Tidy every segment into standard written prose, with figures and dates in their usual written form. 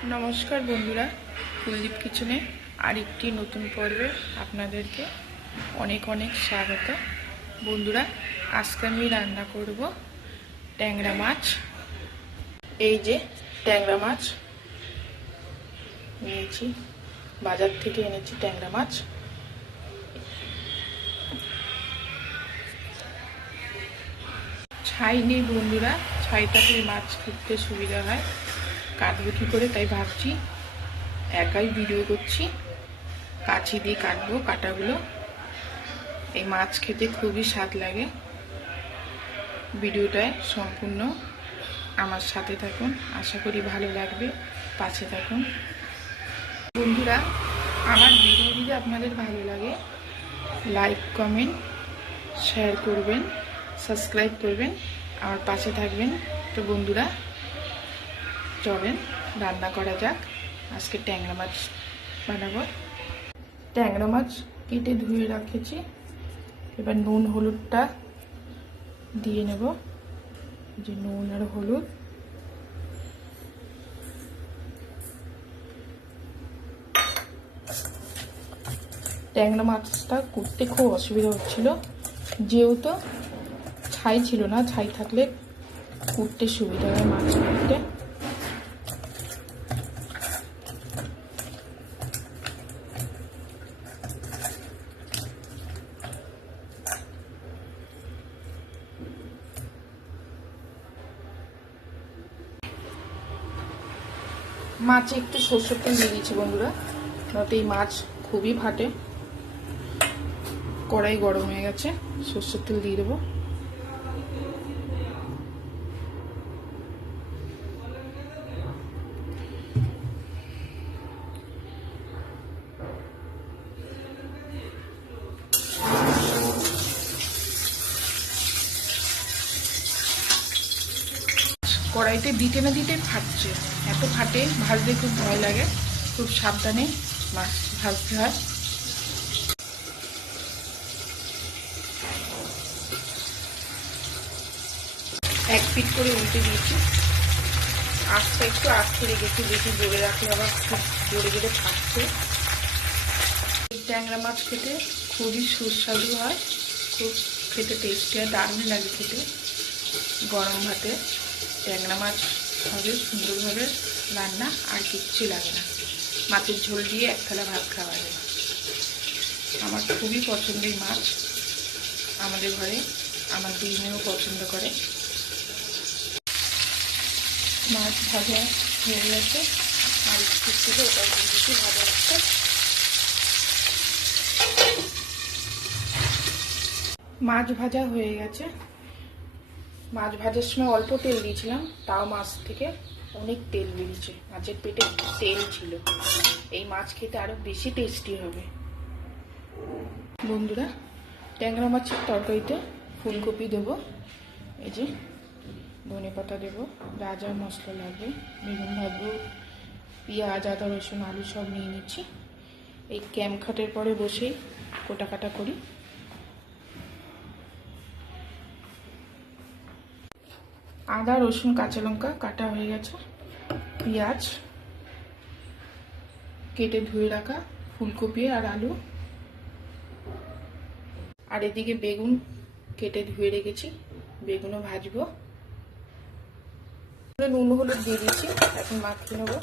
नमस्कार बंधुरा कुलदीप किचने आरेकटी नतून पर्वे आपनादेरके अनेक अनेक स्वागत। बंधुरा आजके आमि रान्ना करब टैंगरा माछ। এই যে ট্যাংরা মাছ নিয়েছি, বাজার থেকে এনেছি ট্যাংরা মাছ। ছাই নেই বন্ধুরা, ছাইটাতে মাছ করতে সুবিধা হয়। কাটবো কি করে তাই ভাবছি, একাই ভিডিও করছি, কাঁচি দিয়ে কাটবো কাটাগুলো। এই মাছ খেতে খুবই স্বাদ লাগে। ভিডিওটায় সম্পূর্ণ আমার সাথে থাকুন, আশা করি ভালো লাগবে, পাশে থাকুন। বন্ধুরা আমার ভিডিও যদি আপনাদের ভালো লাগে লাইক কমেন্ট শেয়ার করবেন, সাবস্ক্রাইব করবেন, আমার পাশে থাকবেন। তো বন্ধুরা চলেন রান্না করা যাক। আজকে ট্যাংরা মাছ বানাবো। ট্যাংরা মাছ কেটে ধুয়ে রেখেছি, এবার নুন হলুদটা দিয়ে নেব। যে নুন আর হলুদ, ট্যাংরা মাছটা করতে খুব অসুবিধা হচ্ছিল, যেহেতু ছাই ছিল না। ছাই থাকলে করতে সুবিধা হয় মাছ করতে। মাছে একটু সরষের তেল দিয়ে দিয়েছি বন্ধুরা, নয়তো এই মাছ খুবই ফাটে। কড়াই গরম হয়ে গেছে, সরষের তেল দিয়ে দেবো। কড়াইতে দিতে না দিতে ফাটছে, এত ফাটে, ভাজতে খুব ভয় লাগে। খুব সাবধানে মাছ ভাজতে হয়। এক পিঠ করে উল্টে দিয়েছি। আঁচটা একটু আস্তে রেখেছি, বেশি জোরে রাখলে আবার খুব জোরে জোরে ফাটছে। ট্যাংরা মাছ খেতে খুবই সুস্বাদু হয়, খুব খেতে টেস্টি হয়, দারুণ লাগে খেতে। গরম ভাতে ট্যাংরা মাছ হবে সুন্দরভাবে রান্না, আর কিচ্ছু লাগে না। মাছের ঝোল দিয়ে এক থালা ভাত খাওয়া যায়। আমার খুবই পছন্দের মাছ, আমাদের ঘরে আমার দুই মেয়েও পছন্দ করে। মাছ ভাজা হয়ে গেছে, আর একটু ছিল ওটা বেশি ভাজা হচ্ছে। মাছ ভাজা হয়ে গেছে। মাছ ভাজার সময় অল্প তেল দিয়েছিলাম, তাও মাছ থেকে অনেক তেল বেরিয়েছে। মাছের পেটে তেল ছিল, এই মাছ খেতে আরো বেশি টেস্টি হবে। বন্ধুরা ট্যাংরা মাছের তরকারিতে ফুলকপি দেবো, এই যে ধনে পাতা দেবো, রাজার মশলা লাগবে, বেগুন ভাজবো, পেঁয়াজ আদা রসুন আলু সব নিয়ে নিচ্ছি। এই ক্যাম্প খাটের পরে বসেই কোটা কাটা করি। আদা রসুন কাঁচা লঙ্কা কাটা হয়ে গেছে, পেঁয়াজ কেটে ধুয়ে রাখা, ফুলকপি আর আলু, আর এদিকে বেগুন কেটে ধুয়ে রেখেছি, বেগুনও ভাজবো। নুন হলুদ দিয়ে দিচ্ছি, এখন মাখিয়ে নেবো।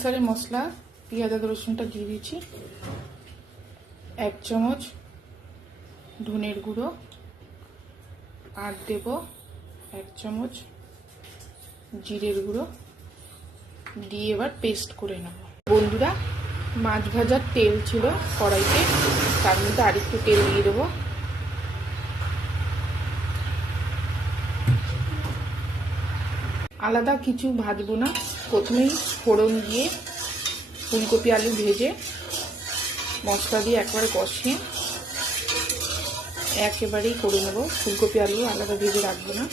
মিক্সারে মশলা পেঁয়াজ আদা রসুনটা দিয়ে দিয়েছি, 1 চামচ ধনের গুঁড়ো, আর দেব 1 চামচ জিরের গুঁড়ো দিয়ে এবার পেস্ট করে নেব। বন্ধুরা মাছ ভাজার তেল ছিল কড়াইতে, তার মধ্যে আরেকটু তেল দিয়ে দেবো। আলাদা কিছু ভাজবো না, প্রথমেই ফোড়ন দিয়ে ফুলকপি আলু ভেজে মশলা দিয়ে একবারে কষিয়ে একেবারেই করে নেব। ফুলকপি আলু আলাদা ভেজে রাখবো না।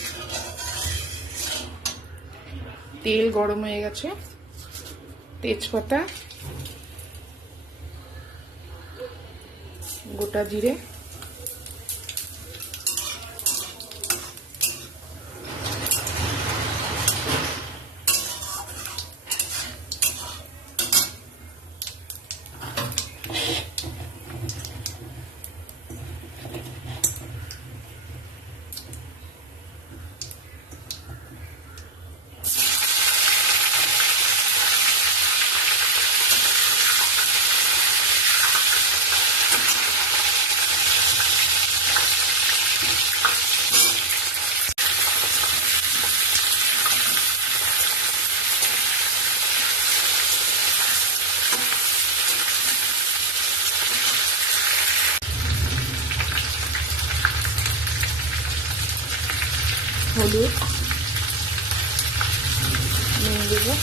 তেল গরম হয়ে গেছে, তেজপাতা, গোটা জিরে, হলুদ, নুন দেবো,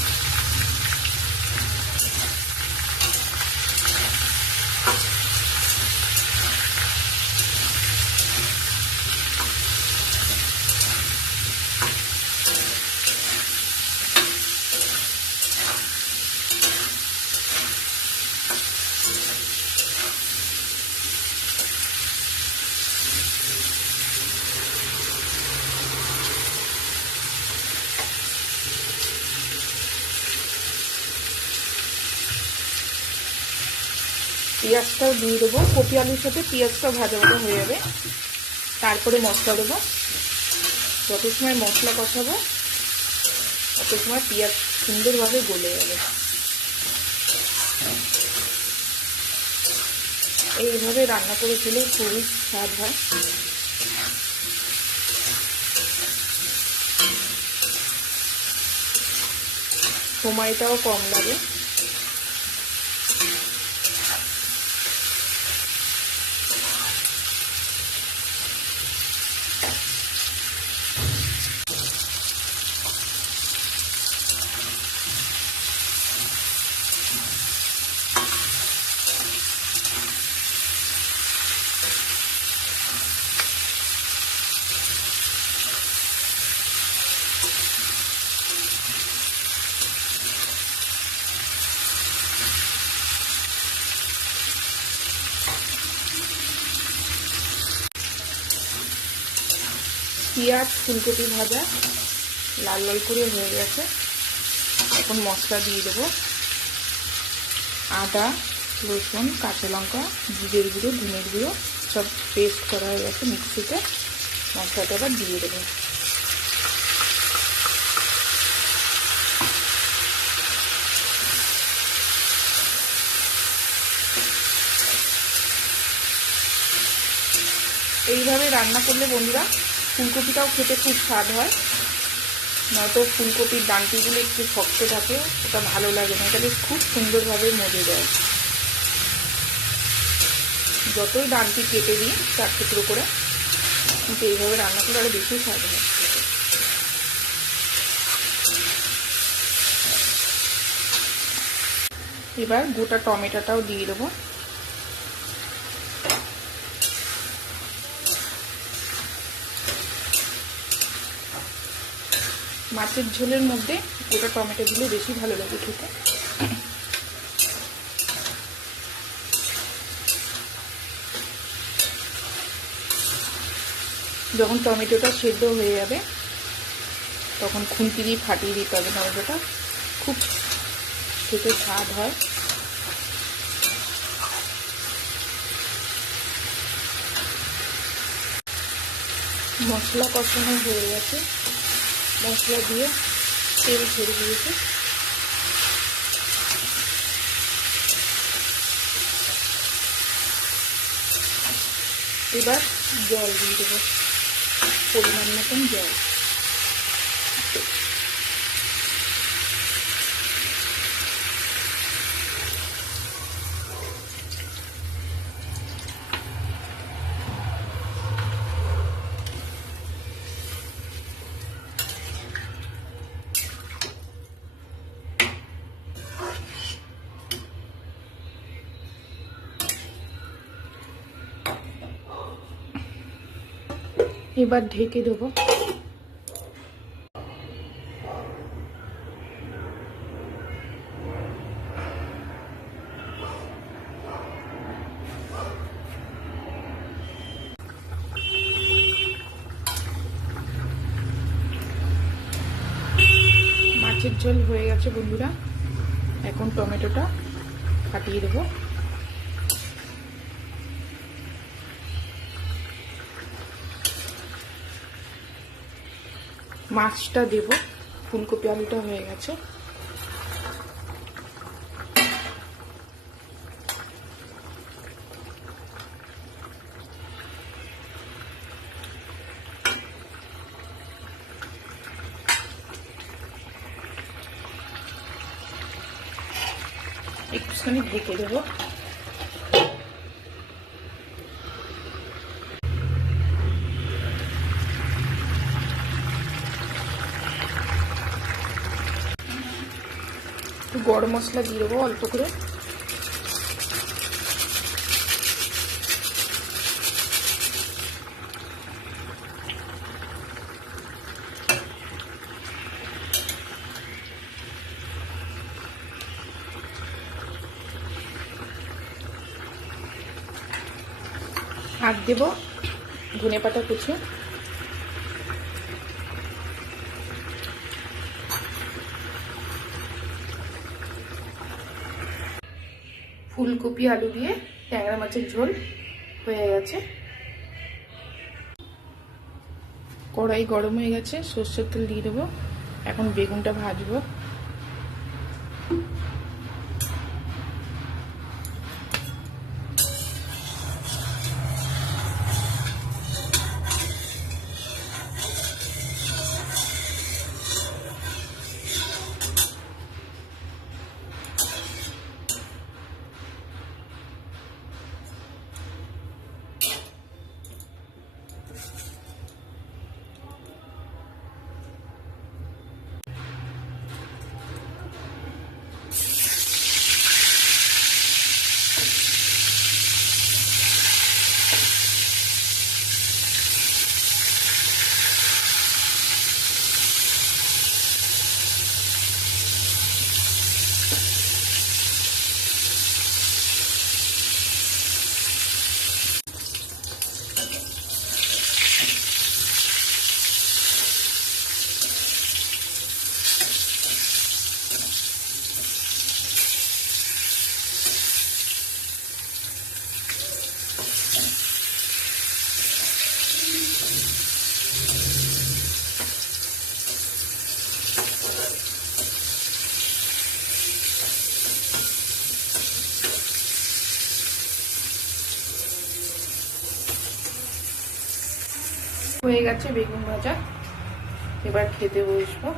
পেঁয়াজটাও দিয়ে দেবো। কপি আলুর সাথে পেঁয়াজটাও ভাজা ভাজা হয়ে যাবে, তারপরে মশলা দেবো। যত সময় মশলা কষাবো তত সময় পেঁয়াজ সুন্দরভাবে গলে যাবে। এইভাবে রান্না করে খেলে খুবই স্বাদ হয়। সময়টাও কম লাগে। পেঁয়াজ ফুলকপি ভাজা লাল লাল করে হয়ে গেছে। এখন মশলা দিয়ে দেবো। আদা, রসুন, কাঁচা লঙ্কা, জিরের গুঁড়ো, ধনের গুঁড়ো সব পেস্ট করা হয়ে গেছে মিক্সিতে। মশলাটা আবার দিয়ে দেবো। এইভাবে রান্না করলে বন্ধুরা ফুলকপিটাও খেতে খুব স্বাদ হয়। নয়তো ফুলকপির ডাঁটিগুলো একটু শক্ত থাকে, ওটা ভালো লাগে না। তাহলে খুব সুন্দরভাবে মজে যায়। যতই ডাঁটি কেটে দিই 4 টুকরো করে, কিন্তু এইভাবে রান্না করলে আরো বেশি স্বাদ হয়। এবার গোটা টমেটোটাও দিয়ে দেবো। মাছের ঝোলের মধ্যে গোটা টমেটো দিলে বেশি ভালো লাগে খেতে। যখন টমেটোটা সেদ্ধ হয়ে যাবে তখন খুন্তি দিয়ে ফাটিয়ে দিতে হবে টমেটোটা, খুব খেতে স্বাদ হয়। মশলা কষানো হয়ে গেছে, মশলা দিয়ে তেল ছেড়ে দিয়েছে। এবার জল দিয়ে দেবো, পরিমাণ মতন জল। এবার ঢেকে দেবো। মাছের ঝোল হয়ে গেছে বন্ধুরা, এখন টমেটোটা কাটিয়ে দেবো। মাছটা দেব, ফুলকপি আলুটা হয়ে গেছে। একটুখানি ঢেকে দেবো। একটু গরম মশলা দিয়ে দেবো অল্প করে। আর দেবো ধনেপাতা কুচি। ফুলকপি আলু দিয়ে ট্যাংরা মাছের ঝোল হয়ে গেছে। কড়াই গরম হয়ে গেছে, সর্ষের তেল দিয়ে দেবো। এখন বেগুনটা ভাজবো। হয়ে গেছে বেগুন ভাজা, এবার খেতে বসবো।